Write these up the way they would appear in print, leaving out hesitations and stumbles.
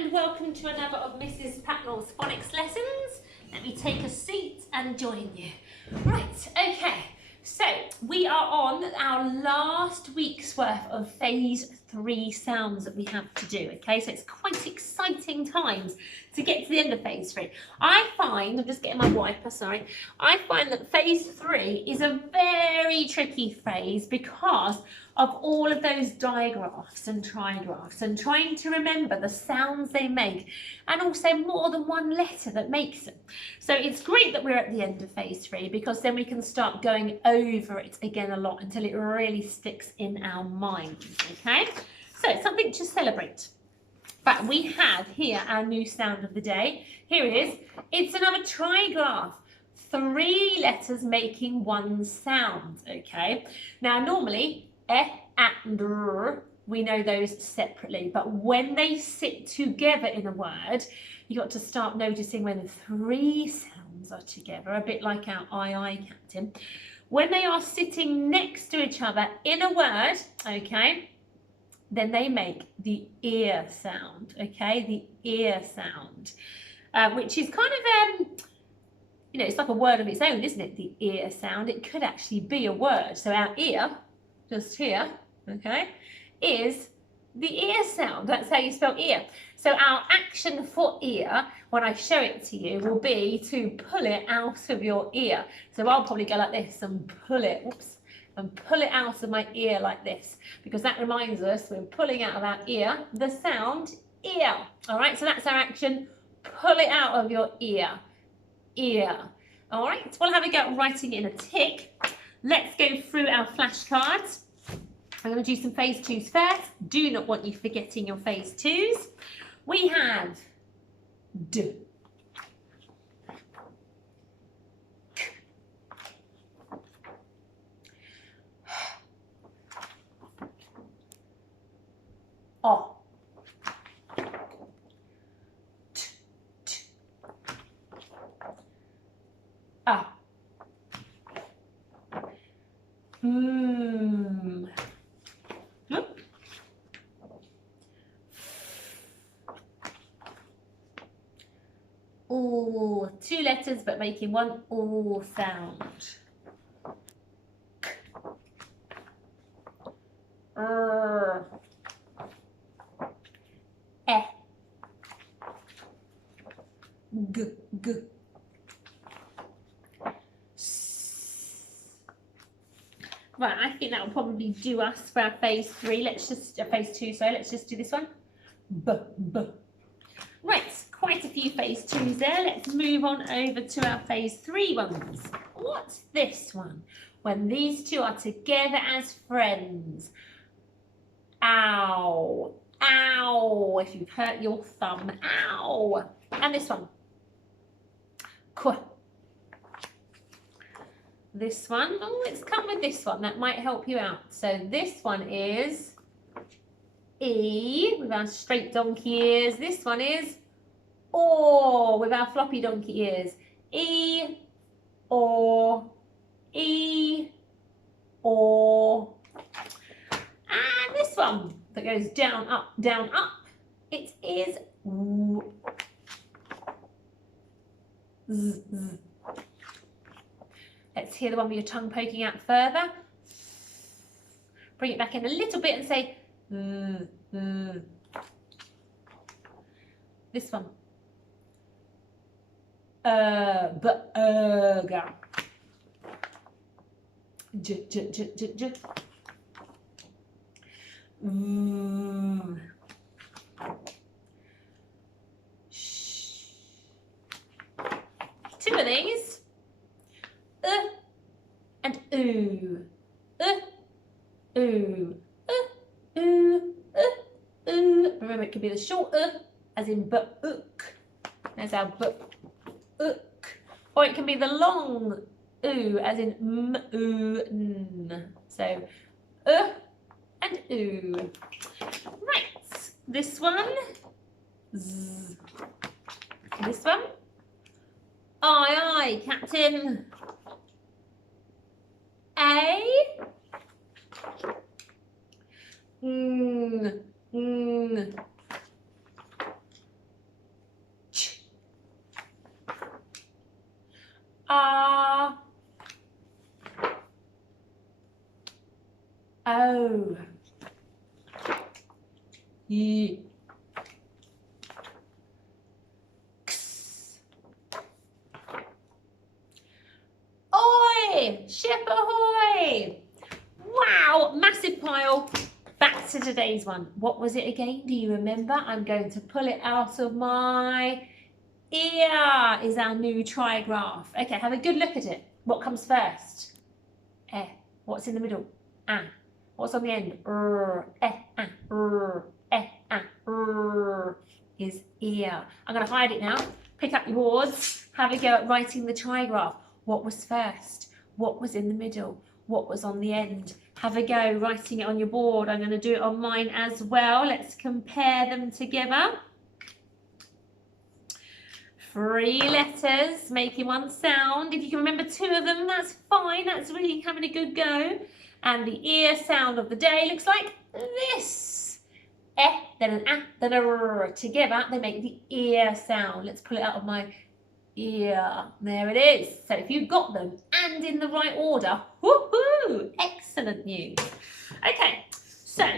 and welcome to another of Mrs. Patnell's phonics lessons. Let me take a seat and join you. Right, okay, so we are on our last week's worth of phase 3 sounds that we have to do, okay? So it's quite exciting times to get to the end of phase 3. I find, I'm just getting my wiper, sorry, I find that phase 3 is a very tricky phase because of all of those digraphs and trigraphs and trying to remember the sounds they make and also more than one letter that makes them. So it's great that we're at the end of phase 3 because then we can start going over it again a lot until it really sticks in our minds, okay? So it's something to celebrate. But we have here our new sound of the day. Here it is. It's another trigraph. 3 letters making one sound, okay? Now normally, and r, we know those separately, but when they sit together in a word, you got to start noticing when the 3 sounds are together, a bit like our I, Captain. When they are sitting next to each other in a word, okay, then they make the ear sound, okay, the ear sound, which is kind of, you know, it's like a word of its own, isn't it, the ear sound? It could actually be a word. So our ear, just here, okay, is the ear sound. That's how you spell ear. So our action for ear, when I show it to you, will be to pull it out of your ear. So I'll probably go like this and pull it, whoops, and pull it out of my ear like this, because that reminds us we're pulling out of our ear the sound ear. All right, so that's our action. Pull it out of your ear. Ear. All right, we'll have a go at writing in a tick. Let's go through our flashcards. I'm going to do some phase 2s first. Do not want you forgetting your phase 2s. We have D, K, O, T, T, A, Ooh, 2 letters but making one ooh sound. K, R, E, G, G, S. Right, I think that will probably do us for our phase 3. Let's just, phase 2, sorry, let's just do this one. B, B. Right, quite a few phase 2s there. Let's move on over to our phase 3 ones. What's this one? When these 2 are together as friends. Ow, ow, if you've hurt your thumb, ow. And this one. Qu. This one, oh, let's come with this one. That might help you out. So this one is E with our straight donkey ears. This one is O with our floppy donkey ears. E, O, E, O. And this one that goes down, up, it is Z, Z. Let's hear the one with your tongue poking out further. Bring it back in a little bit and say This one. Burger. J, j, j, j, j. Shh. 2 of these. And ooh. Ooh. Ooh. Remember, it could be the short as in but-ook. There's our but-ook. Or it can be the long ooh, as in m-oo-n. So, and ooh. Right, this one. Z. This one. Aye, aye, Captain. A. Y. X. Oi! Ship ahoy! Wow, massive pile. Back to today's one. What was it again? Do you remember? I'm going to pull it out of my ear. Is our new trigraph. Okay, have a good look at it. What comes first? Eh. What's in the middle? Ah. What's on the end? Is ear. I'm going to hide it now. Pick up your boards. Have a go at writing the trigraph. What was first? What was in the middle? What was on the end? Have a go writing it on your board. I'm going to do it on mine as well. Let's compare them together. 3 letters making one sound. If you can remember 2 of them, that's fine. That's really having a good go. And the ear sound of the day looks like this. Eh, then an ah, then a r. Together, they make the ear sound. Let's pull it out of my ear. There it is. So if you got them and in the right order, woohoo! Excellent news. Okay, so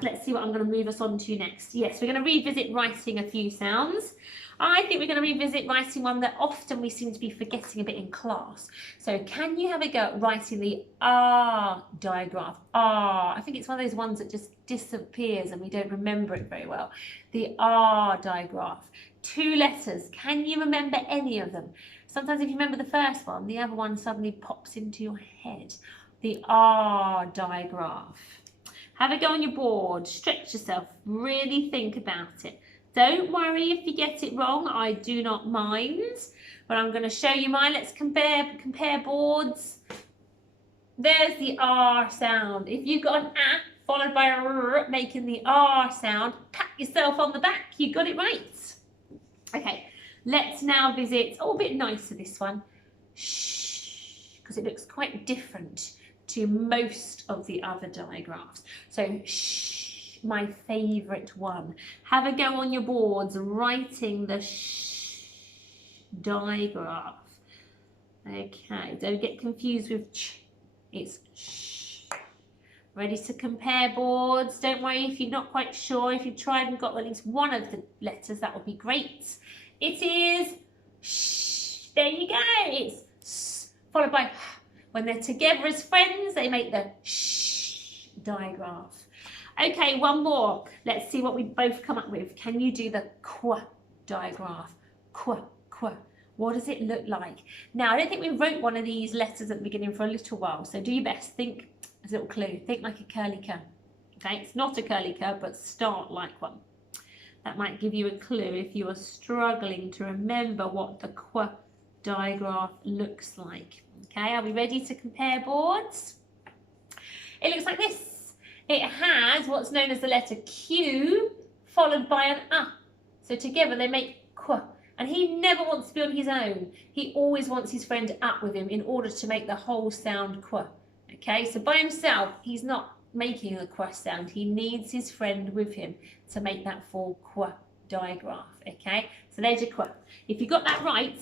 let's see what I'm going to move us on to next. Yes, we're going to revisit writing a few sounds. I think we're going to revisit writing one that often we seem to be forgetting a bit in class. So can you have a go at writing the R digraph? R. I think it's one of those ones that just disappears and we don't remember it very well. The R digraph. 2 letters. Can you remember any of them? Sometimes if you remember the first one, the other one suddenly pops into your head. The R digraph. Have a go on your board. Stretch yourself. Really think about it. Don't worry if you get it wrong. I do not mind. But I'm going to show you mine. Let's compare boards. There's the R sound. If you've got an A followed by a R making the R sound, pat yourself on the back. You got it right. Okay, let's now visit, a bit nicer this one, shh, because it looks quite different to most of the other digraphs. So shh, my favourite one. Have a go on your boards writing the shh digraph. Okay, don't get confused with ch, it's shh. Ready to compare boards? Don't worry if you're not quite sure. If you've tried and got at least one of the letters, that would be great. It is shh. There you go. It's s followed by h. When they're together as friends, they make the shh digraph. Okay, one more. Let's see what we both come up with. Can you do the qu digraph? Qu, qu. What does it look like? Now, I don't think we wrote one of these letters at the beginning for a little while, so do your best. Think, as a little clue, think like a curly cur. Okay, it's not a curly cur, but start like one. That might give you a clue if you are struggling to remember what the qu digraph looks like. Okay, are we ready to compare boards? It looks like this. It has what's known as the letter Q followed by an A. So together they make qu. And he never wants to be on his own. He always wants his friend up with him in order to make the whole sound qu. Okay, so by himself, he's not making a qu sound. He needs his friend with him to make that full qu digraph. Okay, so there's your qu. If you got that right,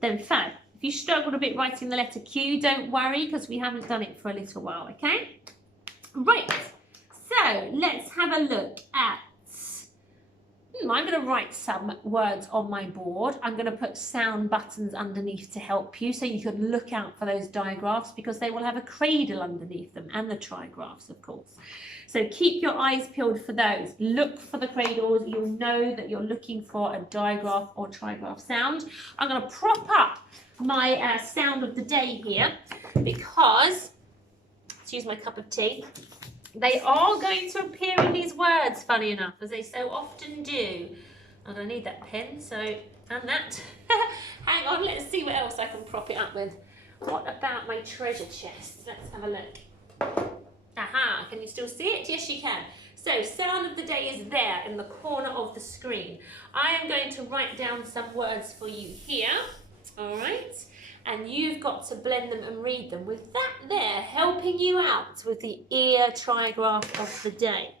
then fab. If you struggled a bit writing the letter Q, don't worry, because we haven't done it for a little while, okay? Right, so let's have a look at, I'm going to write some words on my board. I'm going to put sound buttons underneath to help you, so you can look out for those digraphs, because they will have a cradle underneath them, and the trigraphs, of course. So keep your eyes peeled for those. Look for the cradles. You'll know that you're looking for a digraph or trigraph sound. I'm going to prop up my sound of the day here, because, let's use my cup of tea, they are going to appear in these words, funny enough, as they so often do. I'm going to need that pen, so, and that. Hang on, let's see what else I can prop it up with. What about my treasure chest? Let's have a look. Aha, can you still see it? Yes, you can. So, sound of the day is there in the corner of the screen. I am going to write down some words for you here, all right? And you've got to blend them and read them with that there helping you out with the ear trigraph of the day.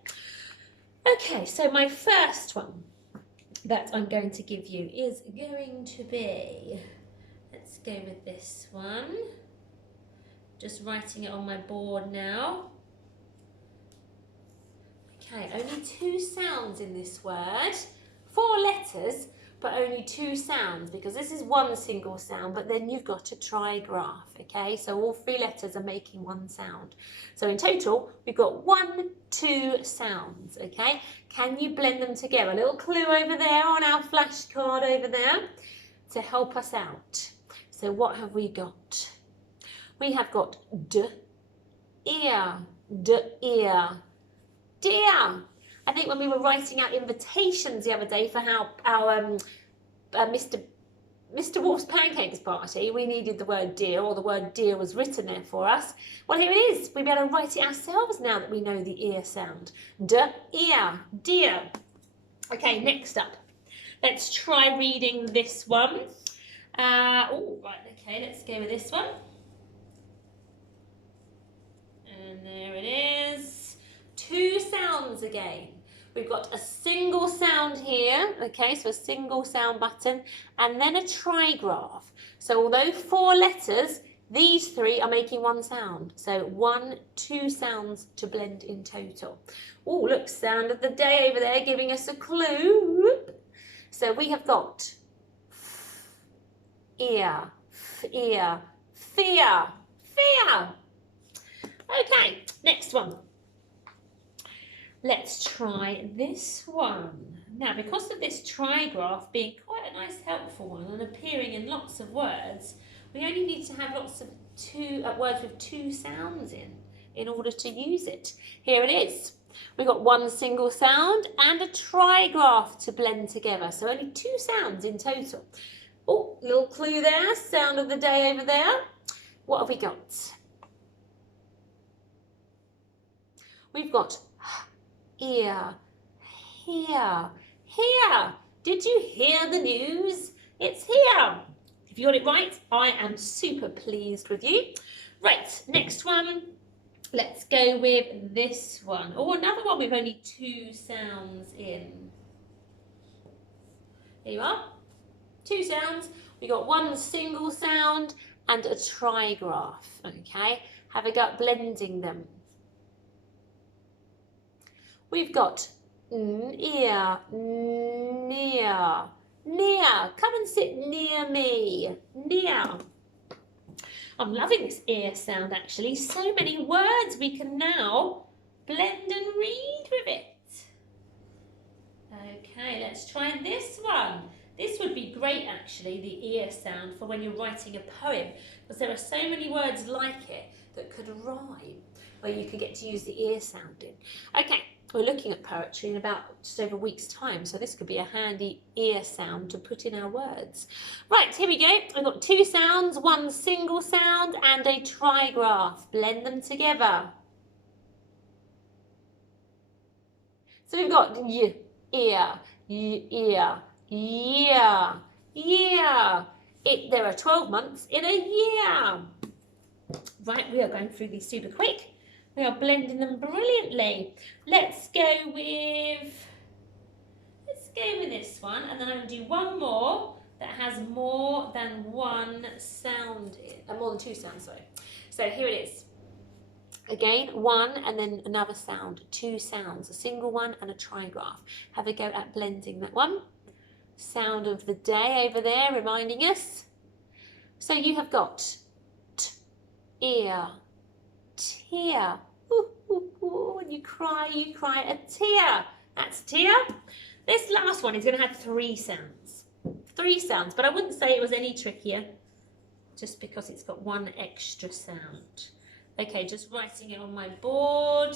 Okay, so my first one that I'm going to give you is going to be, let's go with this one. Just writing it on my board now. Okay, only 2 sounds in this word. 4 letters, but only 2 sounds, because this is one single sound, but then you've got a trigraph, okay? So all 3 letters are making 1 sound. So in total, we've got 1, 2 sounds, okay? Can you blend them together? A little clue over there on our flashcard over there to help us out. So what have we got? We have got d, ear, dear. I think when we were writing out invitations the other day for our Mr. Wolf's Pancakes party, we needed the word dear, or the word dear was written there for us. Well, here it is. We'll be able to write it ourselves now that we know the ear sound. Ear, dear. Okay, next up. Let's try reading this one. Oh, right, okay, let's go with this one. And there it is. 2 sounds again. We've got a single sound here, okay, so a single sound button, and then a trigraph. So although 4 letters, these 3 are making 1 sound. So 1, 2 sounds to blend in total. Oh, look, sound of the day over there giving us a clue. So we have got ear, fear. Okay, next one. Let's try this one. Now, because of this trigraph being quite a nice helpful one and appearing in lots of words, we only need to have lots of words with 2 sounds in order to use it. Here it is. We've got 1 single sound and a trigraph to blend together. So only 2 sounds in total. Oh, little clue there. Sound of the day over there. What have we got? We've got ear, here. Did you hear the news? It's here. If you got it right, I am super pleased with you. Right, next one. Let's go with this one. Oh, another one with only 2 sounds in. Here you are. 2 sounds. We got 1 single sound and a trigraph. Okay, have a go at blending them. We've got ear, near. Come and sit near me. Near. I'm loving this ear sound actually. So many words we can now blend and read with it. Okay, let's try this one. This would be great actually, the ear sound, for when you're writing a poem, because there are so many words like it that could rhyme, where you could get to use the ear sound in. Okay, we're looking at poetry in about just over a week's time, so this could be a handy ear sound to put in our words. Right, here we go. We've got 2 sounds, 1 single sound and a trigraph. Blend them together. So we've got y, ear, year. There are 12 months in a year. Right, we are going through these super quick. We are blending them brilliantly. Let's go with this one, and then I'm going to do one more that has more than 1 sound in, more than 2 sounds, sorry. So here it is. Again, 1 and then another sound, 2 sounds, a single one and a trigraph. Have a go at blending that one. Sound of the day over there reminding us. So you have got t, ear, tear. Ooh, ooh, ooh. When you cry a tear. That's tear. This last one is going to have 3 sounds. 3 sounds, but I wouldn't say it was any trickier just because it's got 1 extra sound. Okay, just writing it on my board.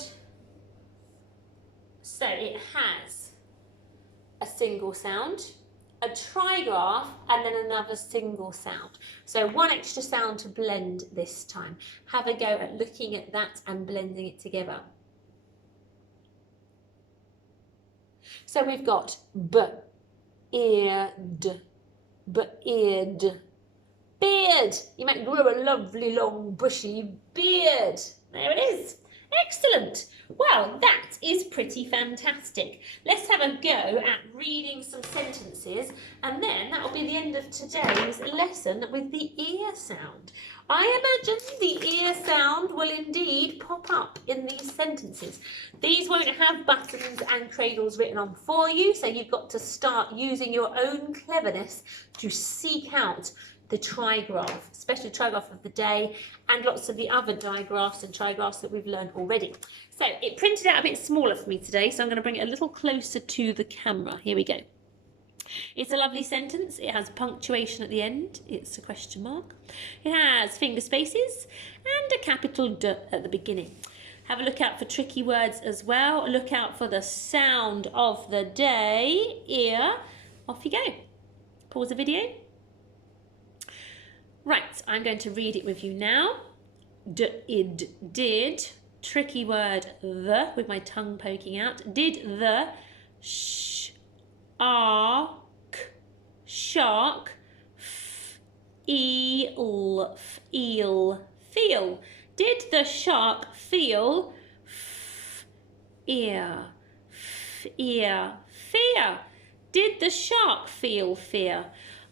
So it has a single sound, a trigraph, and then another single sound. So 1 extra sound to blend this time. Have a go at looking at that and blending it together. So we've got b-eared, b-eared. Beard. You might grow a lovely long bushy beard. There it is. Excellent. Well, that is pretty fantastic. Let's have a go at reading some sentences, and then that will be the end of today's lesson with the ear sound. I imagine the ear sound will indeed pop up in these sentences. These won't have buttons and cradles written on for you, so you've got to start using your own cleverness to seek out the trigraph, especially trigraph of the day, and lots of the other digraphs and trigraphs that we've learned already. So it printed out a bit smaller for me today, so I'm going to bring it a little closer to the camera. Here we go. It's a lovely sentence. It has punctuation at the end. It's a question mark. It has finger spaces and a capital D at the beginning. Have a look out for tricky words as well. Look out for the sound of the day. Ear. Off you go. Pause the video. Right, I'm going to read it with you now. Did, tricky word the, with my tongue poking out. Did the shark eel feel? Did the shark feel fear? Did the shark feel fear?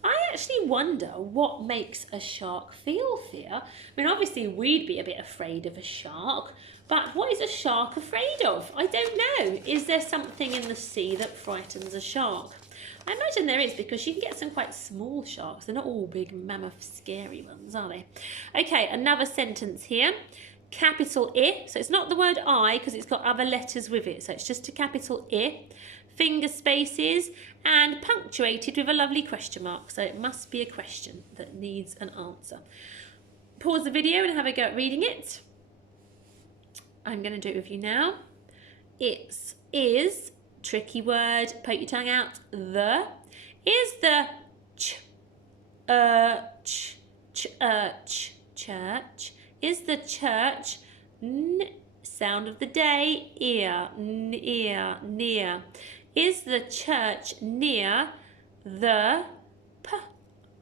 I actually wonder what makes a shark feel fear. I mean, obviously we'd be a bit afraid of a shark, but what is a shark afraid of? I don't know. Is there something in the sea that frightens a shark? I imagine there is, because you can get some quite small sharks. They're not all big mammoth scary ones, are they? Okay, another sentence here. Capital I, so it's not the word I because it's got other letters with it, so it's just a capital I. Finger spaces and punctuated with a lovely question mark, so it must be a question that needs an answer. Pause the video and have a go at reading it. I'm going to do it with you now. It is, tricky word, poke your tongue out, the, is the church, is the church, sound of the day, ear, near. Is the church near the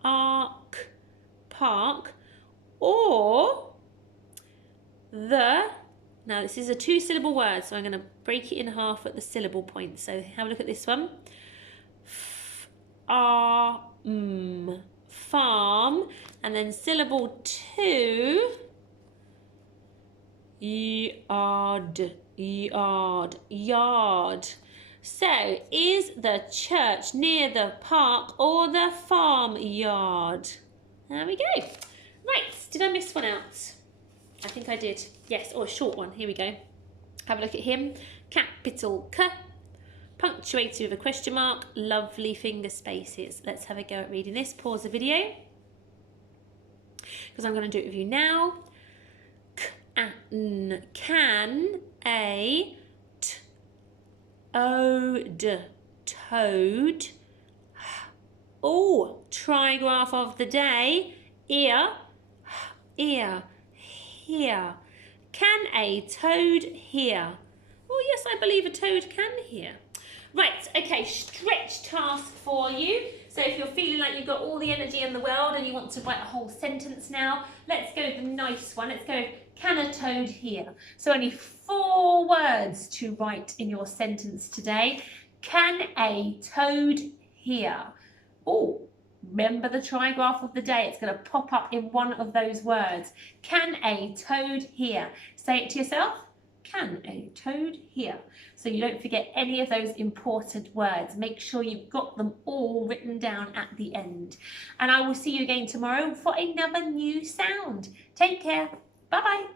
park, or the, now this is a two-syllable word, so I'm going to break it in half at the syllable point. So have a look at this one. Farm, and then syllable 2, yard. So, is the church near the park or the farmyard? There we go. Right, did I miss one out? I think I did. Yes, or a short one. Here we go. Have a look at him. Capital K, punctuated with a question mark, lovely finger spaces. Let's have a go at reading this. Pause the video, because I'm going to do it with you now. Can a toad. Oh, trigraph of the day. Ear, here. Can a toad hear? Oh yes, I believe a toad can hear. Right, okay, stretch task for you. So if you're feeling like you've got all the energy in the world and you want to write a whole sentence now, let's go with the nice one. Let's go, can a toad hear? So only 4 words to write in your sentence today. Can a toad hear? Oh, remember the trigraph of the day. It's going to pop up in one of those words. Can a toad hear? Say it to yourself. Can a toad hear? So you don't forget any of those important words. Make sure you've got them all written down at the end. And I will see you again tomorrow for another new sound. Take care. Bye-bye.